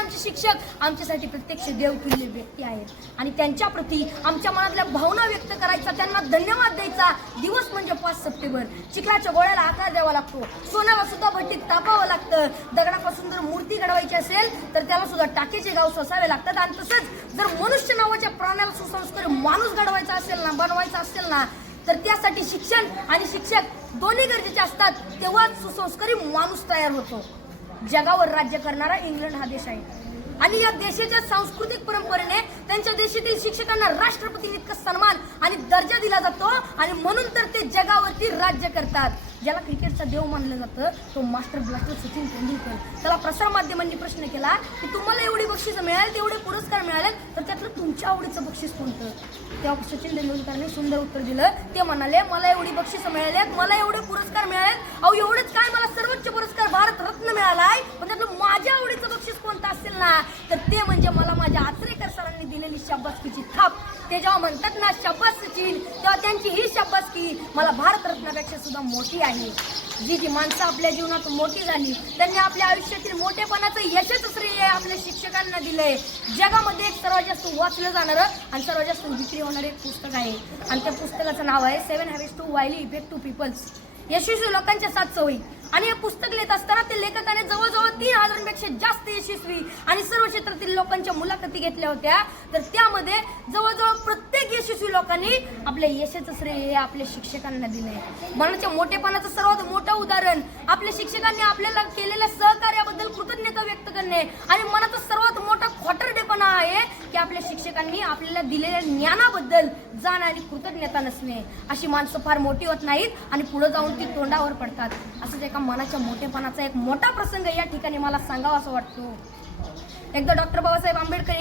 आमचे शिक्षक आमच्यासाठी प्रत्यक्ष देवतुल्य व्यक्ती आहेत आणि त्यांच्या प्रती आमच्या मनातल्या भावना व्यक्त करायचा, त्यांना धन्यवाद द्यायचा दिवस म्हणजे 5 सप्टेंबर. चिखलाच्या गोळ्याला आकार द्यावा लागतो, सोन्याला सुद्धा भट्टीत तापावं लागतं, दगडापासून जर मूर्ती घडवायची असेल तर त्याला सुद्धा टाकेचे गाव सोसावे लागतात. आणि तसंच जर मनुष्य नावाच्या प्राण्याला सुसंस्कारी माणूस घडवायचा असेल ना, बनवायचा असेल ना, तर त्यासाठी शिक्षण आणि शिक्षक दोन्ही गरजेचे असतात. तेव्हाच सुसंस्कारी माणूस तयार होतो. जगावर राज्य करणारा इंग्लंड हा देश आहे आणि या देशाच्या सांस्कृतिक परंपरेने त्यांच्या देशातील शिक्षकांना राष्ट्रपतींइतका सन्मान आणि दर्जा दिला जातो आणि म्हणून तर ते जगावरती राज्य करतात. ज्याला क्रिकेटचा देव मानलं जातं तो मास्टर ब्लास्टर सचिन तेंडुलकर. त्याला प्रसार माध्यमांनी प्रश्न केला की तुम्हाला एवढी बक्षिसं मिळाली, तेवढे पुरस्कार मिळाले, तर त्यातलं तुमच्या आवडीचं बक्षीस कोणतं? तेव्हा सचिन तेंडुलकरने सुंदर उत्तर दिलं. ते म्हणाले, मला एवढी बक्षिसं मिळाल्यात, मला एवढे पुरस्कार मिळालेत, अहो एवढेच काय, मला सर्वोच्च पुरस्कार भारत रत्न मिळालाय, पण त्यातलं माझ्या आवडीचं बक्षीस कोणतं असेल ना, तर ते म्हणजे मला माझ्या आचरेकर सरांनी दिलेली शाबासकीची थाप. ते जेव्हा म्हणतात ना शाबास सचिन, तेव्हा त्यांची ही शाबासकी मला भारतरत्नापेक्षा सुद्धा मोठी आहे. जी माणसं आपल्या जीवनात मोठी झाली त्यांनी आपल्या आयुष्यातील मोठेपणाचं यशच श्रेय आपल्या शिक्षकांना दिलंय. जगामध्ये एक सर्वात जास्त वाचलं जाणारं आणि सर्वात जास्त विक्री होणारं एक पुस्तक आहे आणि त्या पुस्तकाचं नाव आहे 7 habits to highly effect to peoples, यशस्वी लोकांच्या 7 सवयी. आणि हे पुस्तक लिहित असताना ते लेखकाने जवळजवळ 3000पेक्षा जास्त यशस्वी आणि सर्व क्षेत्रातील लोकांच्या मुलाखती घेतल्या होत्या. तर त्यामध्ये जवळजवळ प्रत्येक यशस्वी लोकांनी आपल्या यशाचं श्रेय हे आपल्या शिक्षकांना दिलंय. मनाच्या मोठेपणाचं सर्वात मोठं उदाहरण आपल्या शिक्षकांनी आपल्याला केलेल्या सहकार्याबद्दल कृतज्ञता व्यक्त करणे आणि मनाचा सर्वात मोठा खोटरडेपणा आहे की आपल्या शिक्षकांनी आपल्याला दिलेल्या ज्ञानाबद्दल जाण आणि कृतज्ञता नसणे. अशी माणसं फार मोठी होत नाहीत आणि पुढे जाऊन ती तोंडावर पडतात. असंच एका मनाच्या मोठेपणाचा एक मोठा प्रसंग या ठिकाणी मला सांगावा असं वाटतो. एकदा डॉक्टर बाबासाहेब आंबेडकर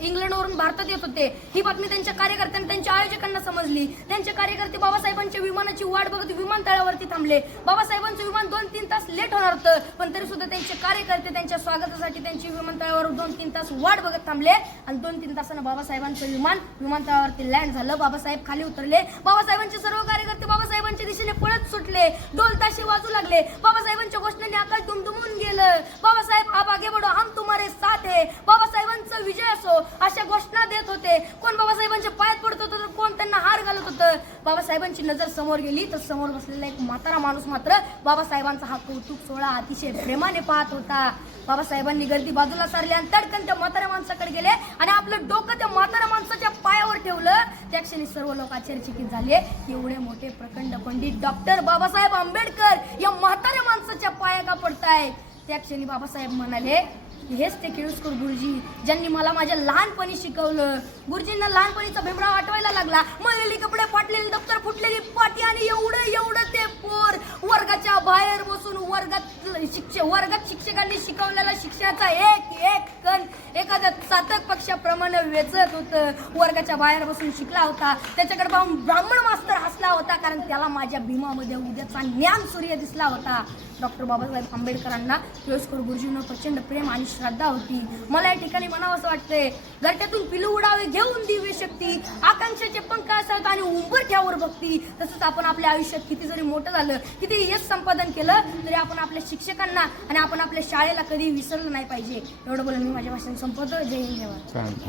इंग्लंडवरून भारतात येत होते. ही बातमी त्यांच्या कार्यकर्त्यांना, त्यांच्या आयोजकांना समजली. त्यांचे कार्यकर्ते बाबासाहेबांच्या विमानाची वाट बघत विमानतळावरती थांबले. बाबासाहेबांचं विमान 2-3 तास लेट होणार होतं, पण तरी सुद्धा त्यांचे कार्यकर्ते त्यांच्या स्वागतासाठी त्यांची विमानतळावर 2-3 तास वाट बघत थांबले आणि 2-3 तासानं बाबासाहेबांचं विमान विमानतळावरती लँड झालं. बाबासाहेब खाली उतरले. बाबासाहेबांचे सर्व कार्यकर्ते बाबासाहेबांच्या दिशेने पळत सुटले. ढोल ताशे वाजू लागले. बाबासाहेबांच्या घोषणांनी आकाश दुमदुमून गेलं. बाबासाहेब आप आगे बढ़ो, हम तुम्हारे साथ है. बाबासाहेबांचा विजय असो अशा घोषणा देत होते. कोण बाबासाहेबांच्या पायात पडत होतं तर कोण त्यांना हार घालत होतं. बाबासाहेबांची नजर समोर गेली तर समोर बसलेला एक म्हातारा माणूस मात्र बाबासाहेबांचा हा कौतुक सोहळा अतिशय प्रेमाने पाहत होता. बाबासाहेबांनी गर्दी बाजूला सारली आणि तडकन त्या म्हाताऱ्या माणसाकडे गेले आणि आपलं डोकं त्या म्हाताऱ्या माणसाच्या पायावर ठेवलं. त्या क्षणी सर्व लोक आश्चर्यचकित झाले. एवढे मोठे प्रखंड पंडित डॉक्टर बाबासाहेब आंबेडकर या म्हाताऱ्या माणसाच्या पाया का पडताय? त्या क्षणी बाबासाहेब म्हणाले, हेच ते केळुसकर गुरुजी ज्यांनी मला माझ्या लहानपणी शिकवलं. गुरुजींना लहानपणीचा भेंबराव आठवायला लागला. मळलेली कपडे, फाटलेली दप्तर, फुटलेली पाटी आणि एवढं ते पोर वर्गाच्या बाहेर बसून वर्गात शिक्षकांनी शिकवलेला शिक्षणाचा एक कण एखाद्या चातक पक्षाप्रमाणे वेचत होतं. वर्गाच्या बाहेर बसून शिकला होता. त्याच्याकडे पाहून ब्राह्मण मास्तर हसला होता, कारण त्याला माझ्या भीमामध्ये उद्याचा ज्ञान सूर्य दिसला होता. डॉक्टर बाबासाहेब आंबेडकरांना केळुसकर गुरुजींना प्रचंड प्रेम आणि श्रद्धा होती. मला या ठिकाणी म्हणावं असं वाटतंय, घरट्यातून पिलू उडावे घेऊन दिव्य शक्ती, आकांक्षाचे पंख असतात आणि उंबरठ्यावर भक्ती. तसंच आपण आपल्या आयुष्यात किती जरी मोठं झालं, किती यश संपादन केलं, तरी आपण आपल्या शिक्षकांना आणि आपण आपल्या शाळेला कधी विसरलं नाही पाहिजे. एवढं बोलून मी माझ्या भाषण संपवतो. जय हिंद, जय भारत.